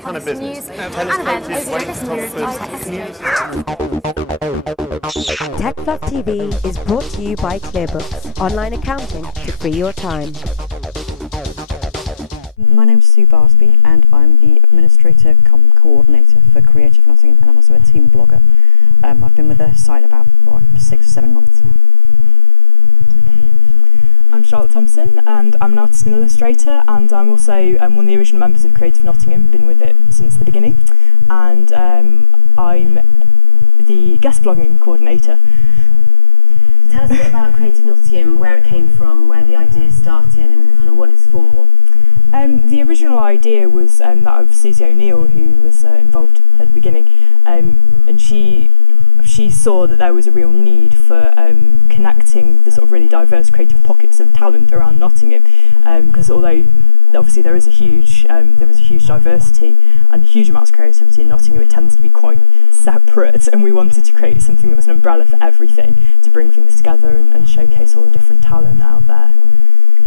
kind of business. TechFluff TV is brought to you by ClearBooks, online accounting to free your time. My name's Sue Barsby and I'm the Administrator cum Coordinator for Creative Nottingham, and I'm also a team blogger. I've been with the site about 6 or 7 months now. I'm Charlotte Thompson and I'm an artist and illustrator, and I'm also one of the original members of Creative Nottingham, been with it since the beginning, and I'm the guest blogging coordinator. Tell us a bit about Creative Nottingham, where it came from, where the idea started and kind of what it's for. The original idea was that of Susie O'Neill, who was involved at the beginning, and she saw that there was a real need for connecting the sort of really diverse creative pockets of talent around Nottingham, because although obviously there is a huge diversity and huge amounts of creativity in Nottingham, it tends to be quite separate, and we wanted to create something that was an umbrella for everything to bring things together and showcase all the different talent out there.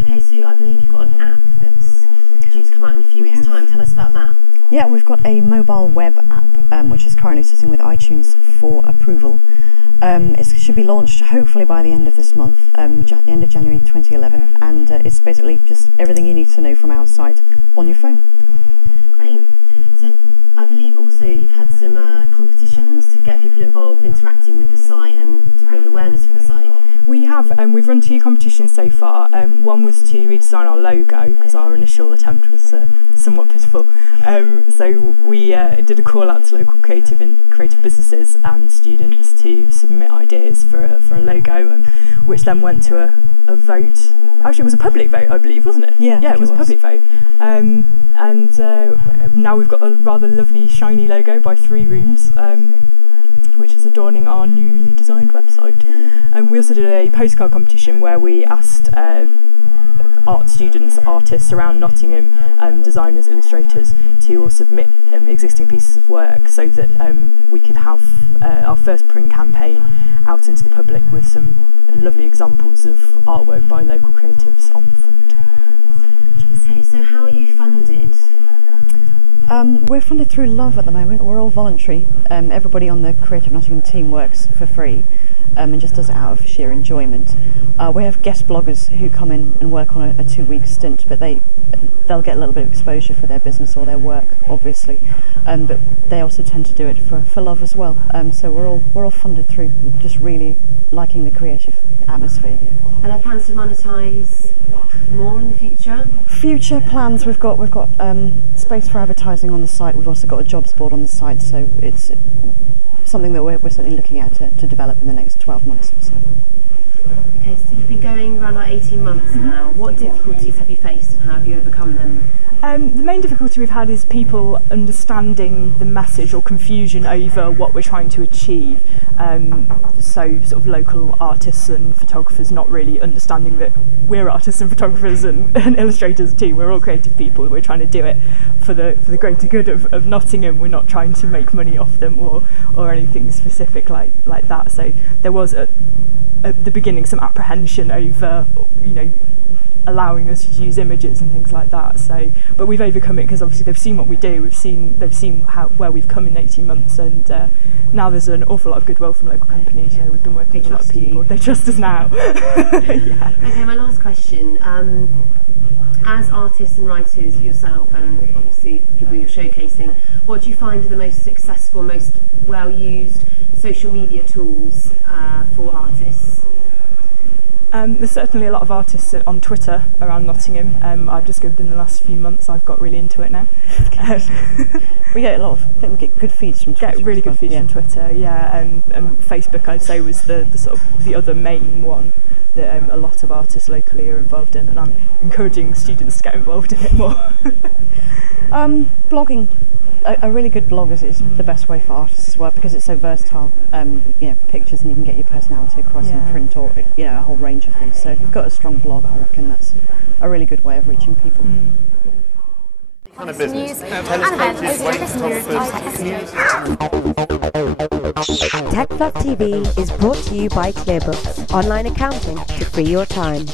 Okay, Sue, I believe you've got an app that's due to come out in a few weeks' time. Tell us about that. Yeah, we've got a mobile web app which is currently sitting with iTunes for approval. It should be launched hopefully by the end of this month, the end of January 2011, and it's basically just everything you need to know from our site on your phone. Great. So I believe also you've had some competitions to get people involved interacting with the site and to build awareness for the site. We have, we've run 2 competitions so far. One was to redesign our logo, because our initial attempt was somewhat pitiful. So we did a call out to local creative businesses and students to submit ideas for a logo, which then went to a vote. Actually, it was a public vote, I believe, wasn't it? Yeah, it was a public vote. And now we've got a rather lovely shiny logo by 3 Rooms, which is adorning our newly designed website. We also did a postcard competition where we asked art students, artists around Nottingham, designers, illustrators, to all submit existing pieces of work so that we could have our first print campaign out into the public with some lovely examples of artwork by local creatives on the front. Okay, so how are you funded? We're funded through Love at the moment. We're all voluntary. Everybody on the Creative Nottingham team works for free and just does it out of sheer enjoyment. We have guest bloggers who come in and work on a 2-week stint, but they'll get a little bit of exposure for their business or their work, obviously. But they also tend to do it for love as well. So we're all funded through just really liking the creative atmosphere. And are plans to monetise more in the future? Future plans, we've got space for advertising on the site. We've also got a jobs board on the site, so it's something that we're certainly looking at to develop in the next 12 months or so. Okay, so you've been going around about 18 months now. What difficulties have you faced and how have you overcome them? The main difficulty we've had is people understanding the message or confusion over what we're trying to achieve. So sort of local artists and photographers not really understanding that we're artists and photographers and illustrators too. We're all creative people. We're trying to do it for the greater good of Nottingham. We're not trying to make money off them or anything specific like that. So there was at the beginning some apprehension over, allowing us to use images and things like that. So, but we've overcome it because obviously they've seen what we do. They've seen where we've come in 18 months, and now there's an awful lot of goodwill from local companies. We've been working with a lot of people. They trust us now. Yeah. Okay, my last question. As artists and writers yourself, and obviously people you're showcasing, what do you find are the most successful, most well-used social media tools for artists? There's certainly a lot of artists on Twitter around Nottingham. I've discovered in the last few months I've got really into it now. We get a lot of, I think we get good feeds from Twitter. Get really good feeds from Twitter, yeah. And Facebook, I'd say, was the sort of the other main one that a lot of artists locally are involved in, and I'm encouraging students to get involved in it more. Blogging. A really good blog is the best way for artists as well, because it's so versatile. Pictures, and you can get your personality across in print or a whole range of things. So if you've got a strong blog, I reckon that's a really good way of reaching people. Kind of business. TechFluff TV is brought to you by ClearBooks, online accounting to free your time.